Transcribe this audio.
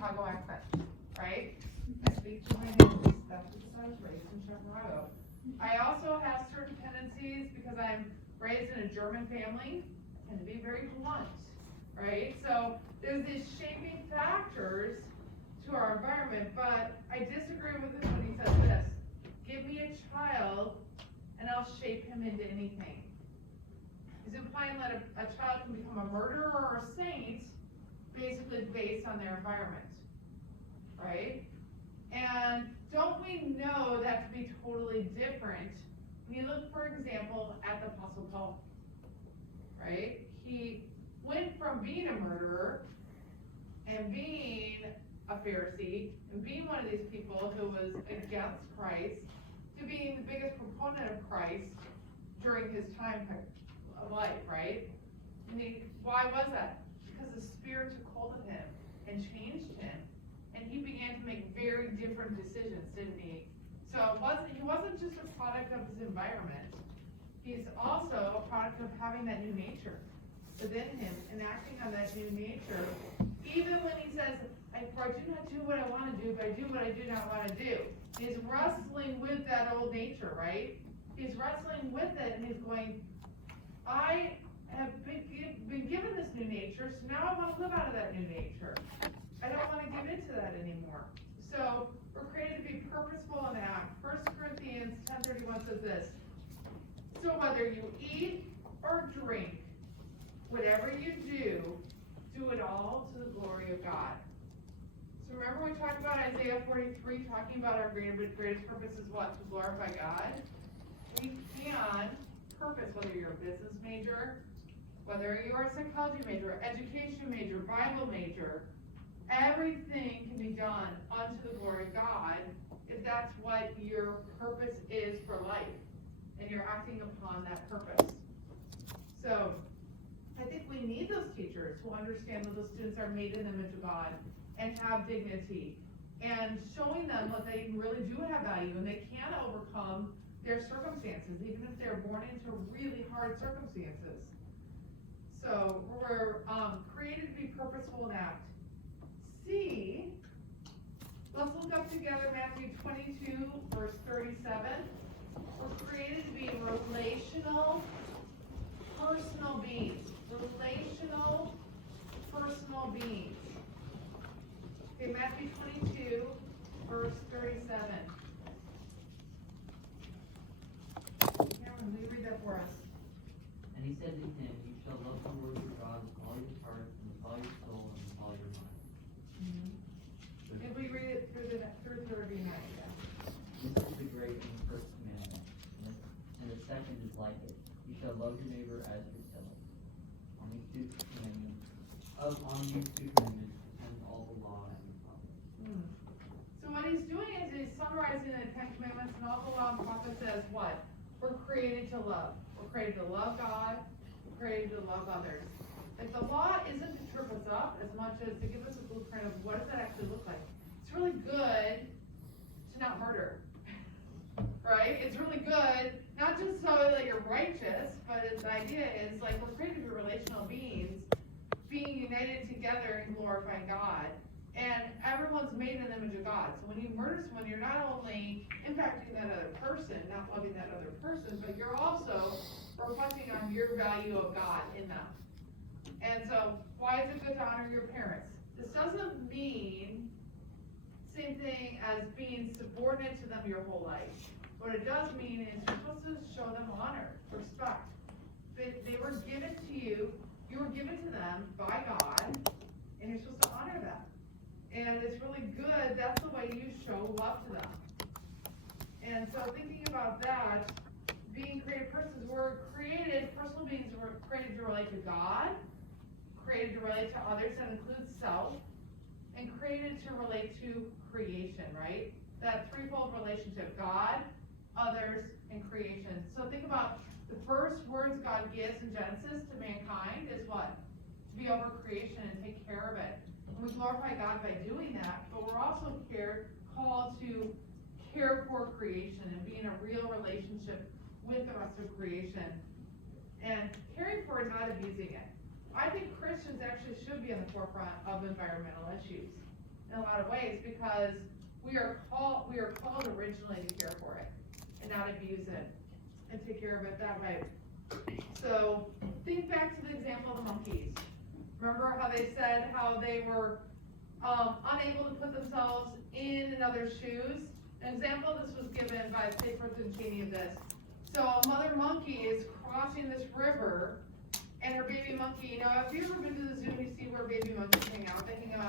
Chicago accent, right? I speak to my neighbors, that's because I was raised in Chicago. I also have certain tendencies because I'm raised in a German family, and to be very blunt, right? So there's these shaping factors to our environment, but I disagree with him when he says this: give me a child and I'll shape him into anything. He's implying that a child can become a murderer or a saint basically based on their environment, right? And don't we know that to be totally different when you look, for example, at the Apostle Paul, right? He went from being a murderer and being a Pharisee and being one of these people who was against Christ to being the biggest proponent of Christ during his time of life, right? Why was that? Because the Spirit took hold of him and changed him, and he began to make very different decisions, didn't he? So he wasn't just a product of his environment. He's also a product of having that new nature within him and acting on that new nature. Even when he says, for I do not do what I want to do, but I do what I do not want to do. He's wrestling with that old nature, right? He's wrestling with it, and he's going, I have been given this new nature, so now I want to live out of that new nature. I don't want to give into that anymore. So we're created to be purposeful in that. 1 Corinthians 10:31 says this: so whether you eat or drink, whatever you do, do it all to the glory of God. So remember we talked about Isaiah 43, talking about our greatest purpose is what? To glorify God. We can purpose, whether you're a business major, whether you're a psychology major, education major, Bible major, everything can be done unto the glory of God if that's what your purpose is for life, and you're acting upon that purpose. So I think we need those teachers who understand that those students are made in the image of God and have dignity, and showing them that they really do have value and they can overcome their circumstances, even if they're born into really hard circumstances. So we're created to be purposeful and act. C, let's look up together Matthew 22, verse 37. We're created to be relational, personal beings. Relational, personal beings. Okay, Matthew 22, verse 37. Cameron, will you read that for us? And he said to him, you shall love the Lord your God with all your heart, and with all your soul, and with all your mind. Mm-hmm. If we read it through 39, yeah. This is the great and first commandment, and the second is like it. You shall love your neighbor as yourself. On these two commandments depend all the law and the prophets. So what he's doing is he's summarizing the Ten Commandments, and all the law and prophets says what? We're created to love. We're created to love God. We're created to love others. If the law isn't to trip us up as much as to give us a blueprint of what does that actually look like, it's really good to not murder, right? It's really good, not just so that you're righteous, but the idea is like we're created to be relational beings, being united together and glorifying God. And everyone's made in the image of God. So when you murder someone, you're not only impacting that other person, not loving that other person, but you're also reflecting on your value of God in them. And so, why is it good to honor your parents? This doesn't mean same thing as being subordinate to them your whole life. What it does mean is you're supposed to show them honor, respect. They were given to you, you were given to them by God, and you're supposed to honor them. And it's really good, that's the way you show love to them. And so thinking about that, being creative persons, we're created, personal beings, we're created to relate to God, created to relate to others, that includes self, and created to relate to creation, right? That threefold relationship, God, others, and creation. So think about the first words God gives in Genesis to mankind is what? To be over creation and take care of it. And we glorify God by doing that, but we're also called to care for creation and be in a real relationship with the rest of creation. And caring for it, not abusing it. I think Christians actually should be on the forefront of environmental issues. in a lot of ways, because we are called originally to care for it and not abuse it and take care of it that way. So think back to the example of the monkeys. Remember how they said how they were unable to put themselves in another's shoes? An example this was given by Staples and Cheney of this. So a mother monkey is crossing this river, and her baby monkey, if you ever been to the zoo and you see where baby monkeys hang out, they hang out